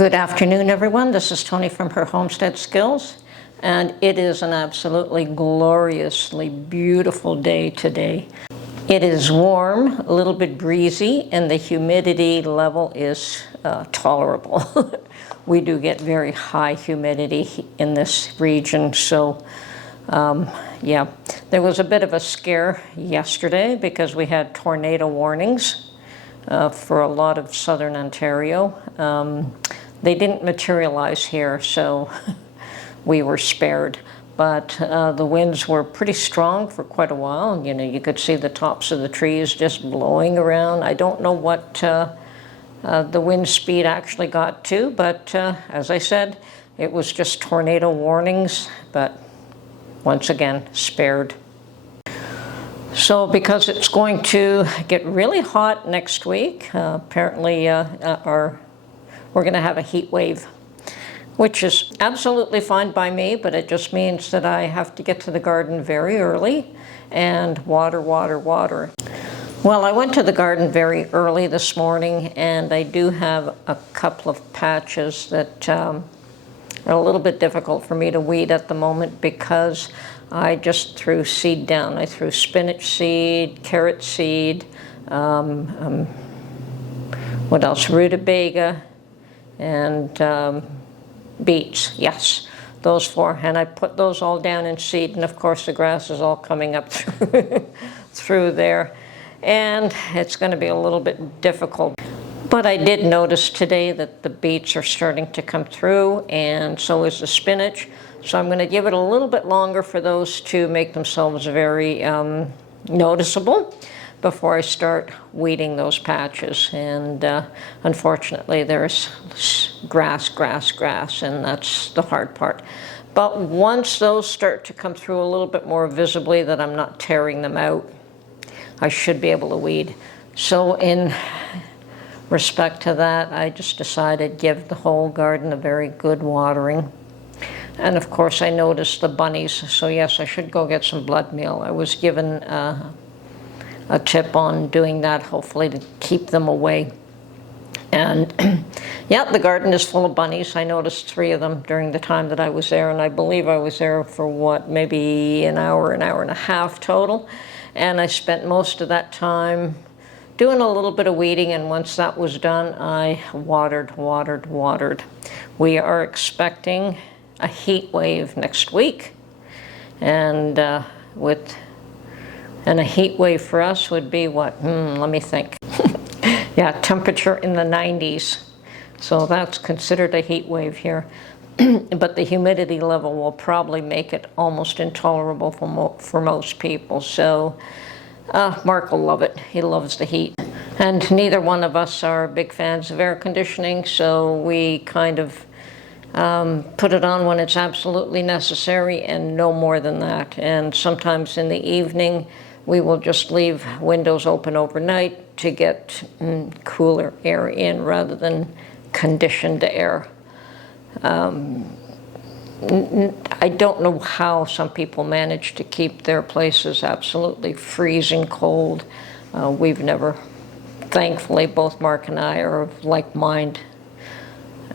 Good afternoon, everyone. This is Tony from her Homestead Skills, and it is an absolutely gloriously beautiful day today. It is warm, a little bit breezy, and the humidity level is tolerable. We do get very high humidity in this region, so yeah. There was a bit of a scare yesterday because we had tornado warnings for a lot of southern Ontario. They didn't materialize here, so we were spared. But the winds were pretty strong for quite a while. You know, you could see the tops of the trees just blowing around. I don't know what the wind speed actually got to, but as I said, it was just tornado warnings, but once again, spared. So because it's going to get really hot next week, apparently we're going to have a heat wave, which is absolutely fine by me, but it just means that I have to get to the garden very early and water. Well, I went to the garden very early this morning, and I do have a couple of patches that are a little bit difficult for me to weed at the moment because I just threw seed down. I threw spinach seed, carrot seed, what else? Rutabaga, and beets. Yes, those four. And I put those all down in seed, and of course the grass is all coming up through there. And it's going to be a little bit difficult. But I did notice today that the beets are starting to come through, and so is the spinach. So I'm going to give it a little bit longer for those to make themselves very noticeable before I start weeding those patches. And unfortunately there's grass, and that's the hard part. But once those start to come through a little bit more visibly, that I'm not tearing them out, I should be able to weed. So in respect to that, I just decided to give the whole garden a very good watering. And of course I noticed the bunnies, so yes, I should go get some blood meal. I was given a tip on doing that, hopefully to keep them away. And yeah, the garden is full of bunnies. I noticed 3 of them during the time that I was there, and I believe I was there for what, maybe an hour and a half total. And I spent most of that time doing a little bit of weeding, and once that was done, I watered. We are expecting a heat wave next week, and a heat wave for us would be what? Let me think. Yeah, temperature in the 90s. So that's considered a heat wave here. But the humidity level will probably make it almost intolerable for most people. So Mark will love it. He loves the heat. And neither one of us are big fans of air conditioning, so we kind of put it on when it's absolutely necessary and no more than that. And sometimes in the evening, we will just leave windows open overnight to get cooler air in rather than conditioned air. I don't know how some people manage to keep their places absolutely freezing cold. We've never, thankfully, both Mark and I are of like mind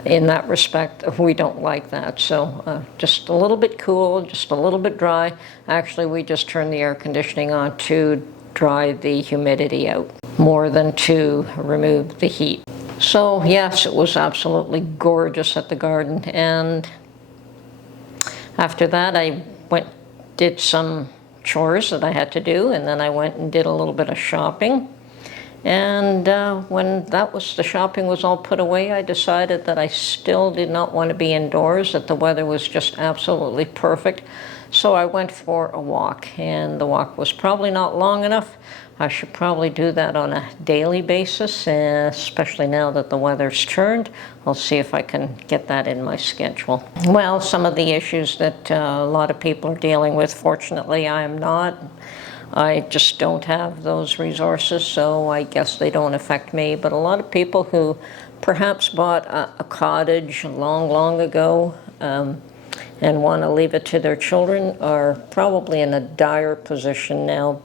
in that respect. We don't like that. So just a little bit cool, just a little bit dry. Actually, we just turned the air conditioning on to dry the humidity out more than to remove the heat. So yes, it was absolutely gorgeous at the garden. And after that, I did some chores that I had to do, and then I went and did a little bit of shopping. And when the shopping was all put away, I decided that I still did not want to be indoors, that the weather was just absolutely perfect. So I went for a walk, and the walk was probably not long enough. I should probably do that on a daily basis, especially now that the weather's turned. I'll see if I can get that in my schedule. Well, some of the issues that a lot of people are dealing with, fortunately, I am not. I just don't have those resources, so I guess they don't affect me. But a lot of people who perhaps bought a cottage long ago and want to leave it to their children are probably in a dire position now.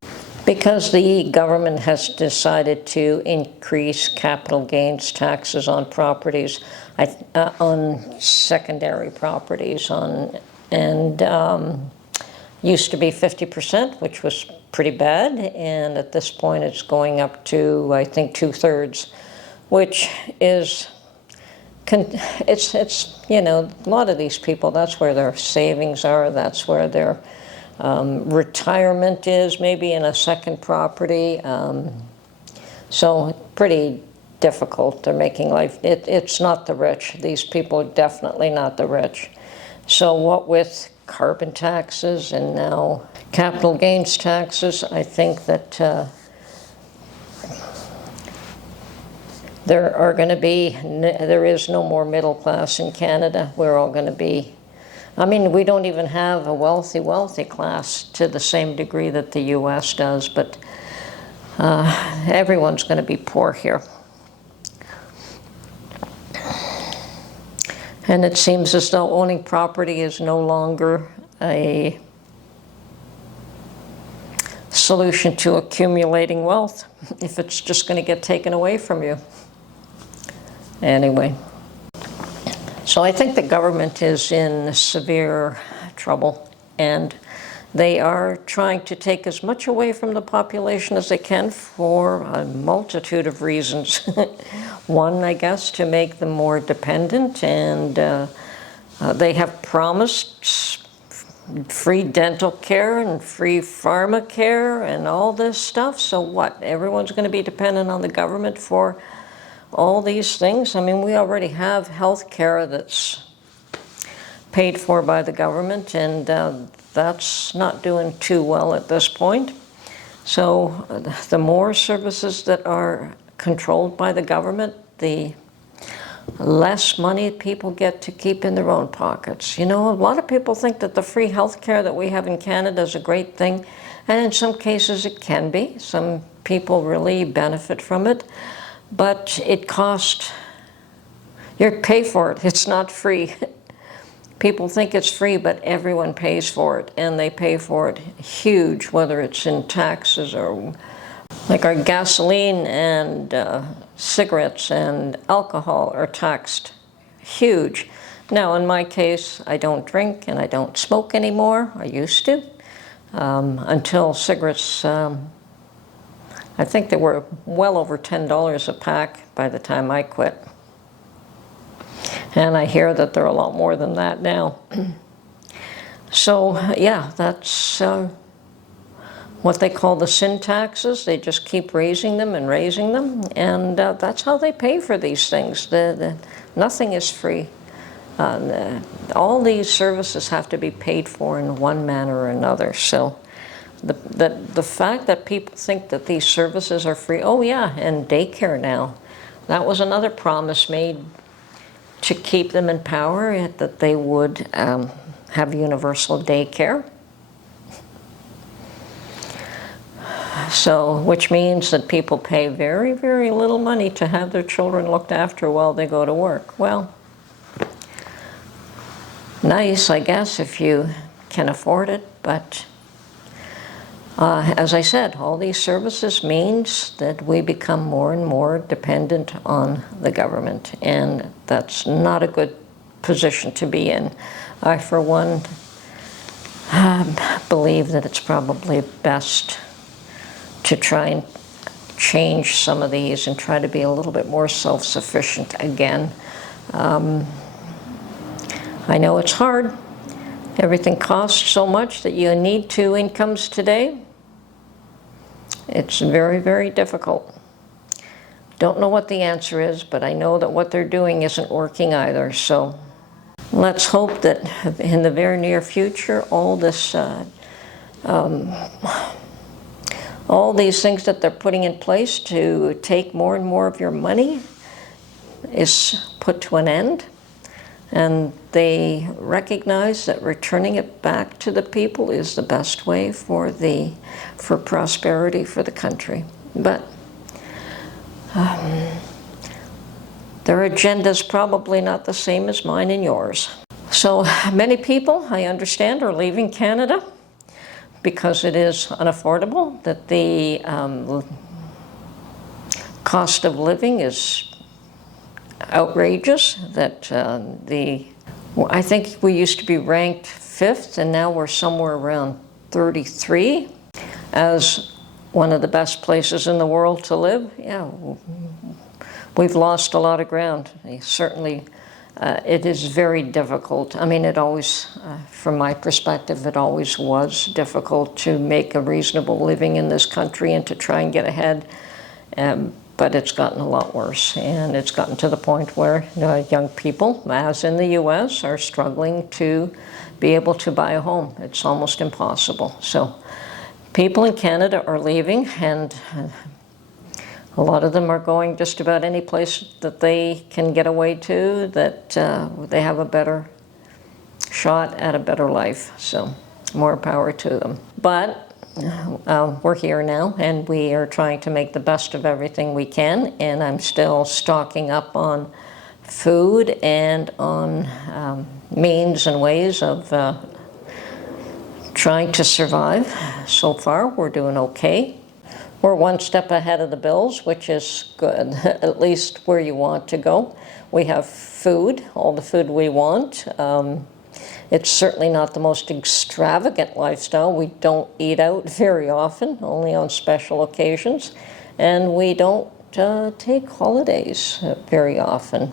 Because the government has decided to increase capital gains taxes on properties, on secondary properties, used to be 50%, which was pretty bad, and at this point it's going up to, I think, 2/3, which is, it's you know, a lot of these people, that's where their savings are, that's where their retirement is, maybe in a second property. So pretty difficult. They're making life, it's not the rich. These people are definitely not the rich. So what with carbon taxes and now capital gains taxes, I think that there is no more middle class in Canada. We're all going to be, I mean, we don't even have a wealthy class to the same degree that the U.S. does, but everyone's going to be poor here. And it seems as though owning property is no longer a solution to accumulating wealth if it's just going to get taken away from you. Anyway. So I think the government is in severe trouble, and they are trying to take as much away from the population as they can for a multitude of reasons. One, I guess, to make them more dependent, and they have promised free dental care and free pharma care and all this stuff. So what? Everyone's going to be dependent on the government for all these things? I mean, we already have health care that's paid for by the government, and that's not doing too well at this point. So the more services that are controlled by the government, the less money people get to keep in their own pockets. You know, a lot of people think that the free health care that we have in Canada is a great thing, and in some cases it can be. Some people really benefit from it. But it costs, you pay for it, it's not free. People think it's free, but everyone pays for it, and they pay for it huge, whether it's in taxes or like our gasoline and cigarettes and alcohol are taxed huge. Now, in my case, I don't drink and I don't smoke anymore. I used to, until cigarettes, I think they were well over $10 a pack by the time I quit. And I hear that they're a lot more than that now. So, yeah, that's what they call the sin taxes. They just keep raising them, and that's how they pay for these things. Nothing is free. All these services have to be paid for in one manner or another. So the fact that people think that these services are free, oh yeah, and daycare now. That was another promise made to keep them in power, that they would have universal daycare. So, which means that people pay very, very little money to have their children looked after while they go to work. Well, nice, I guess, if you can afford it, but as I said, all these services means that we become more and more dependent on the government, and that's not a good position to be in. I, for one, believe that it's probably best to try and change some of these and try to be a little bit more self-sufficient again. I know it's hard. Everything costs so much that you need 2 incomes today. It's very, very difficult. Don't know what the answer is, but I know that what they're doing isn't working either. So let's hope that in the very near future, all this, all these things that they're putting in place to take more and more of your money is put to an end. And they recognize that returning it back to the people is the best way for prosperity for the country. But their agenda is probably not the same as mine and yours. So many people, I understand, are leaving Canada because it is unaffordable, that the cost of living is outrageous, that I think we used to be ranked 5th, and now we're somewhere around 33 as one of the best places in the world to live. Yeah, we've lost a lot of ground. Certainly, it is very difficult. I mean, it always, from my perspective, it always was difficult to make a reasonable living in this country and to try and get ahead. But it's gotten a lot worse, and it's gotten to the point where young people, as in the U.S., are struggling to be able to buy a home. It's almost impossible. So people in Canada are leaving, and a lot of them are going just about any place that they can get away to, that they have a better shot at a better life. So more power to them. But we're here now, and we are trying to make the best of everything we can, and I'm still stocking up on food and on means and ways of trying to survive. So far, we're doing okay. We're one step ahead of the bills, which is good, at least where you want to go. We have food, all the food we want. It's certainly not the most extravagant lifestyle. We don't eat out very often, only on special occasions. And we don't take holidays very often.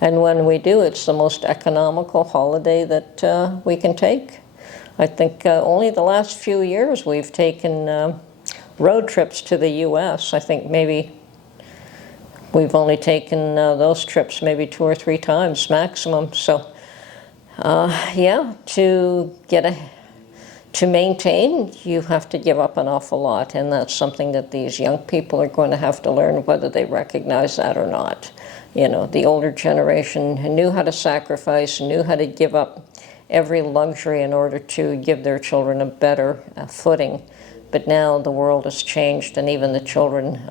And when we do, it's the most economical holiday that we can take. I think only the last few years we've taken road trips to the U.S. I think maybe we've only taken those trips maybe 2 or 3 times maximum. So. Yeah, to maintain, you have to give up an awful lot, and that's something that these young people are going to have to learn, whether they recognize that or not. You know, the older generation knew how to sacrifice, knew how to give up every luxury in order to give their children a better footing. But now the world has changed, and even the children,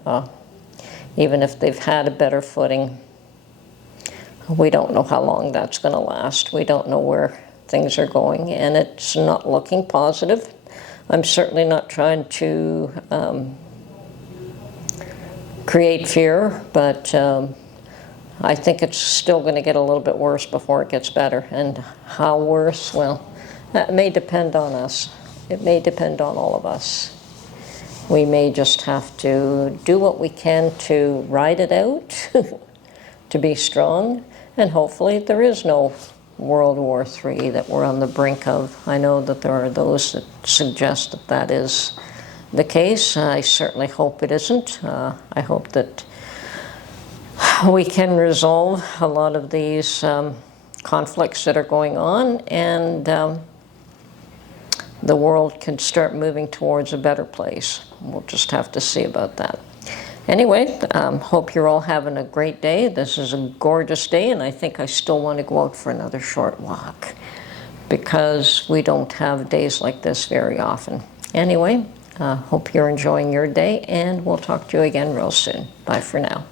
even if they've had a better footing, we don't know how long that's going to last. We don't know where things are going, and it's not looking positive. I'm certainly not trying to create fear, but I think it's still going to get a little bit worse before it gets better. And how worse? Well, that may depend on us. It may depend on all of us. We may just have to do what we can to ride it out, to be strong. And hopefully there is no World War III that we're on the brink of. I know that there are those that suggest that that is the case. I certainly hope it isn't. I hope that we can resolve a lot of these conflicts that are going on, and the world can start moving towards a better place. We'll just have to see about that. Anyway, hope you're all having a great day. This is a gorgeous day, and I think I still want to go out for another short walk because we don't have days like this very often. Anyway, hope you're enjoying your day, and we'll talk to you again real soon. Bye for now.